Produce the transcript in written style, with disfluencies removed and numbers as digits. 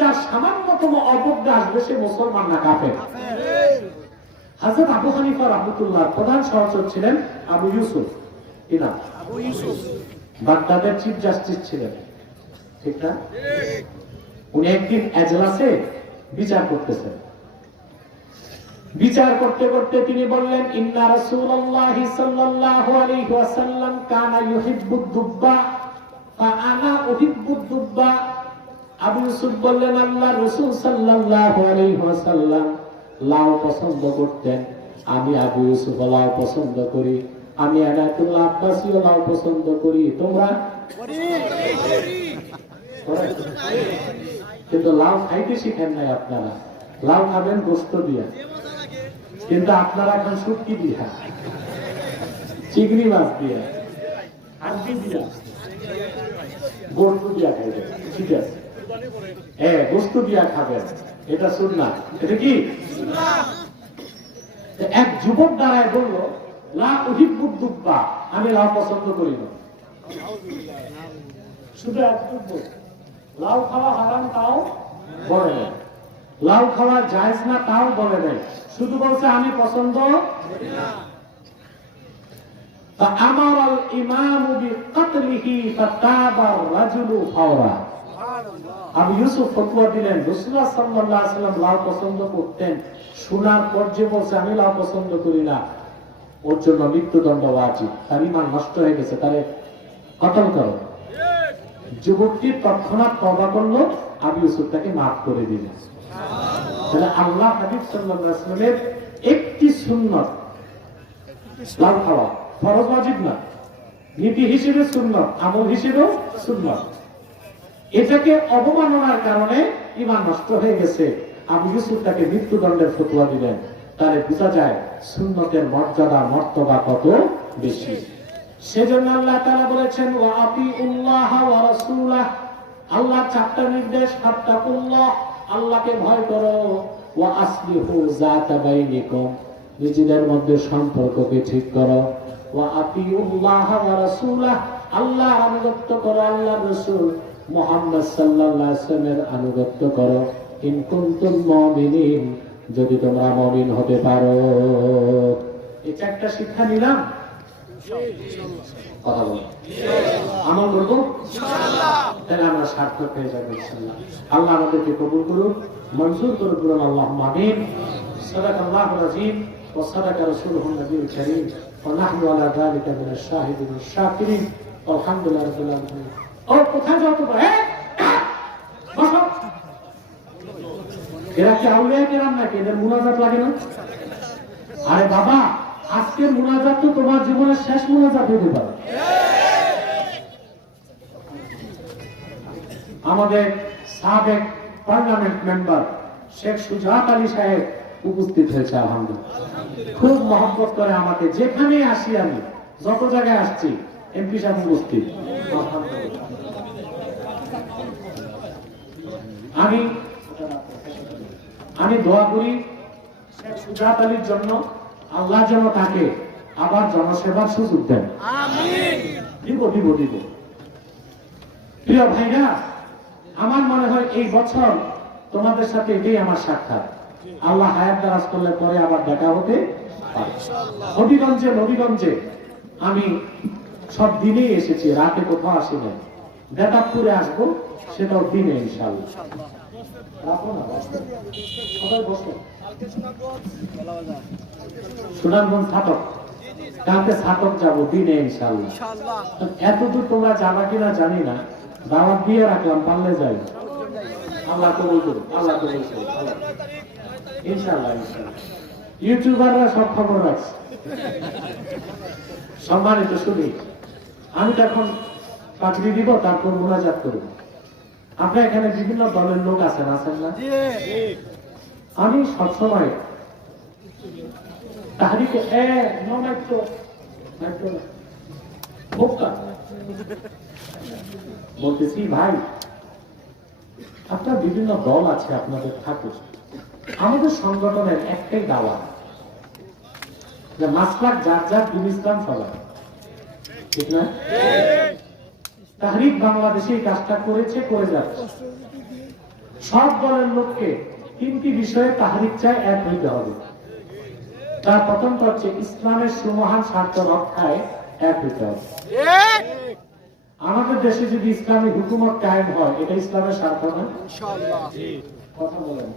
যার সামান্যতম অবজ্ঞা আসবে সে মুসলমান না কাফের। হযরত আবু হানিফা রাহমাতুল্লাহ প্রধান সহচর ছিলেন আবু ইউসুফ, ইনা আবু ইউসুফ বাগদাদের চিফ জাস্টিস ছিলেন, ঠিক না? উনি একদিন এজলাসে বিচার করতেছেন। বিচার করতে করতে তিনি বললেন, ইন্না রাসূলুল্লাহি সাল্লাল্লাহু আলাইহি ওয়াসাল্লাম কানা ইউহিব্বুদ দুব্বা ফা আনা উহিব্বুদ দুব্বা। আবু ইউসুফ বললেন, আল্লাহর রাসূল সাল্লাল্লাহু আলাইহি ওয়াসাল্লাম লাউ পছন্দ করতেন, আমি আবু ইউসুফ লাউ পছন্দ করি, আমি আনাতুল্লাহ আব্বাসীও লাউ পছন্দ করি। তোমরা কিন্তু লাউ খাইতে শিখেন নাই আপনারা। লাউ খাবেন গোশত দিয়া, কিন্তু আপনারা এখন শুটকি দিয়া, চিংড়ি মাছ দিয়া, আন্টি দিয়া, গোশত দিয়া খাইবেন, ঠিক আছে? হ্যাঁ, গোশত দিয়া খাবেন, এটা সুন্নাহ। এটা কি এক যুবক দাঁড়ায় বলল, লা উহিব্বুদ দুব্বা, আমি লাউ পছন্দ করি না। শুধু একটুকু লাউ খাওয়া হারাম তাও বলে নাই, লাউ খাওয়া জায়েজ না তাও বলে নাই, শুধু বলছে আমি পছন্দ করি না। ফাআমারাল ইমামু বিকাতলিহি ফাতাবা রাজুলু ফাওরা। আবু ইউসুফ ফতোয়া দিলেন, রাসূলুল্লাহ সাল্লাল্লাহু আলাইহি ওয়াসাল্লাম লাউ পছন্দ করতেন, শোনার পর যে বলছে আমি লাউ পছন্দ করি না, ওর জন্য মৃত্যুদণ্ড ওয়াজিব, তার ঈমান নষ্ট হয়ে গেছে, তারে কতল করো। যুবকটি তৎক্ষণাৎ তওবা করলো, আবু ইউসুফ তাকে মাফ করে দিলেন। তাহলে আল্লাহ হাবিব সাল্লাল্লাহু আলাইহি ওয়াসাল্লামের একটি সুন্নাত লাউ খাওয়া, ফরজ ওয়াজিব না, নীতি হিসেবে সুন্নাত, আমল হিসেবেও সুন্নাত। এটাকে অবমাননার কারণে ঈমান নষ্ট হয়ে গেছে, আবু ইউসুফ তাকে মৃত্যুদণ্ডের ফতোয়া দিলেন। তাহলে বোঝা যায় সুন্নতের মর্যাদা মর্তবা কত বেশি। সেজন্য আল্লাহ তাআলা বলেছেন, ওয়া আতিউল্লাহ ওয়া রাসূলাহ, আল্লাহ চারটা নির্দেশ, ফাত্তাকুল্লাহ, আল্লাহকে ভয় করো, ওয়া আসলিহু যাতা বাইনিকুম, নিজেদের মধ্যে সম্পর্ককে ঠিক করো, ওয়া আতিউল্লাহ ওয়া রাসূলাহ, আল্লাহর আনুগত্য করো, আল্লাহর রাসূল মুহাম্মদ সাল্লাল্লাহু আলাইহি ওয়াসাল্লামের আনুগত্য করো, ইন কুনতুম মুমিনিন, যদি তোমরা মুমিন হতে পারো। এটা একটা শিক্ষা নিলাম, কথা বলো, আমল করবো ইনশাআল্লাহ, তাহলে আমরা সার্থক হয়ে যাবো ইনশাআল্লাহ। আল্লাহ আমাদেরকে কবুল করুন, মঞ্জুর করে করুন, আল্লাহুম্মা আমিন। সাদাকাল্লাহুল আযীম ওয়া সাদাকা রাসূলুহুন নবিয়্যুল কারীম ওয়া নাহনু আলা যালিকা মিনাশ শাহিদিন ওয়াশ শাকিরিন আলহামদুলিল্লাহি রাব্বিল আলামিন। ও কোথায় যাও তোমরা? বসো। এরা কি আউলিয়া কেরাম নাকি? এদের মুনাজাত লাগে না? আরে বাবা, আজকের মুনাজাত তো তোমার জীবনের শেষ মুনাজাত হতে পারে। আমাদের সাবেক পার্লামেন্ট মেম্বার শেখ সুজাত আলী সাহেব উপস্থিত হয়েছে, আলহামদুলিল্লাহ। খুব মহব্বত করে আমাকে, যেখানে আসি আমি, যত জায়গায় আসছি, এমপি সাহেব উপস্থিত। আমি দোয়া করি শেখ সুজাত আলীর জন্য, আল্লাহ যেন তাকে আবার জনসেবার সুযোগ দেন। দিব দিব দিব। প্রিয় ভাইরা, আমার মনে হয় এই বছর তোমাদের সাথে এটাই আমার সাক্ষাৎ। আল্লাহ হায়াত দারাজ করলে পরে আবার দেখা হতে পারে। নবীগঞ্জে আমি সব দিনেই এসেছি, রাতে কোথাও আসি না। বেতাবপুরে আসবো, সেটাও দিনে ইনশাআল্লাহ। সুনামগঞ্জ ছাতক, কালকে ছাতক যাবো দিনে ইনশাআল্লাহ। এতদূর তোমরা যাবা কিনা জানি না, দাওয়াত দিয়ে রাখলাম, পারলে যাই। আল্লাহ কবুল করুন, আল্লাহ কবুল করুন ইনশাআল্লাহ। ইউটিউবাররা সব খবর রাখছে। সম্মানিত শুনি, আমি তো এখন পাগড়ি দিব, তারপর মুনাজাত করব। আপনার এখানে বিভিন্ন দলের লোক আছেন না? আমি সবসময় তাহরিকে বলতেছি, ভাই আপনার বিভিন্ন দল আছে, আপনাদের থাকুক, আমাদের সংগঠনের একটাই দাওয়া, যে মাসলাক যার যার দিন ইসলাম সবাই, ঠিক না? তাহরিক বাংলাদেশে এই কাজটা করেছে, করে যাচ্ছে। সব দলের লোককে তিনটি বিষয়ে তাহরিক চায়, এক হইতে হবে। তার প্রথমটা হচ্ছে ইসলামের সুমহান স্বার্থ রক্ষায় এক হইতে হবে। আমাদের দেশে যদি ইসলামী হুকুমত কায়েম হয়, এটা ইসলামের স্বার্থ না? কথা বলেন।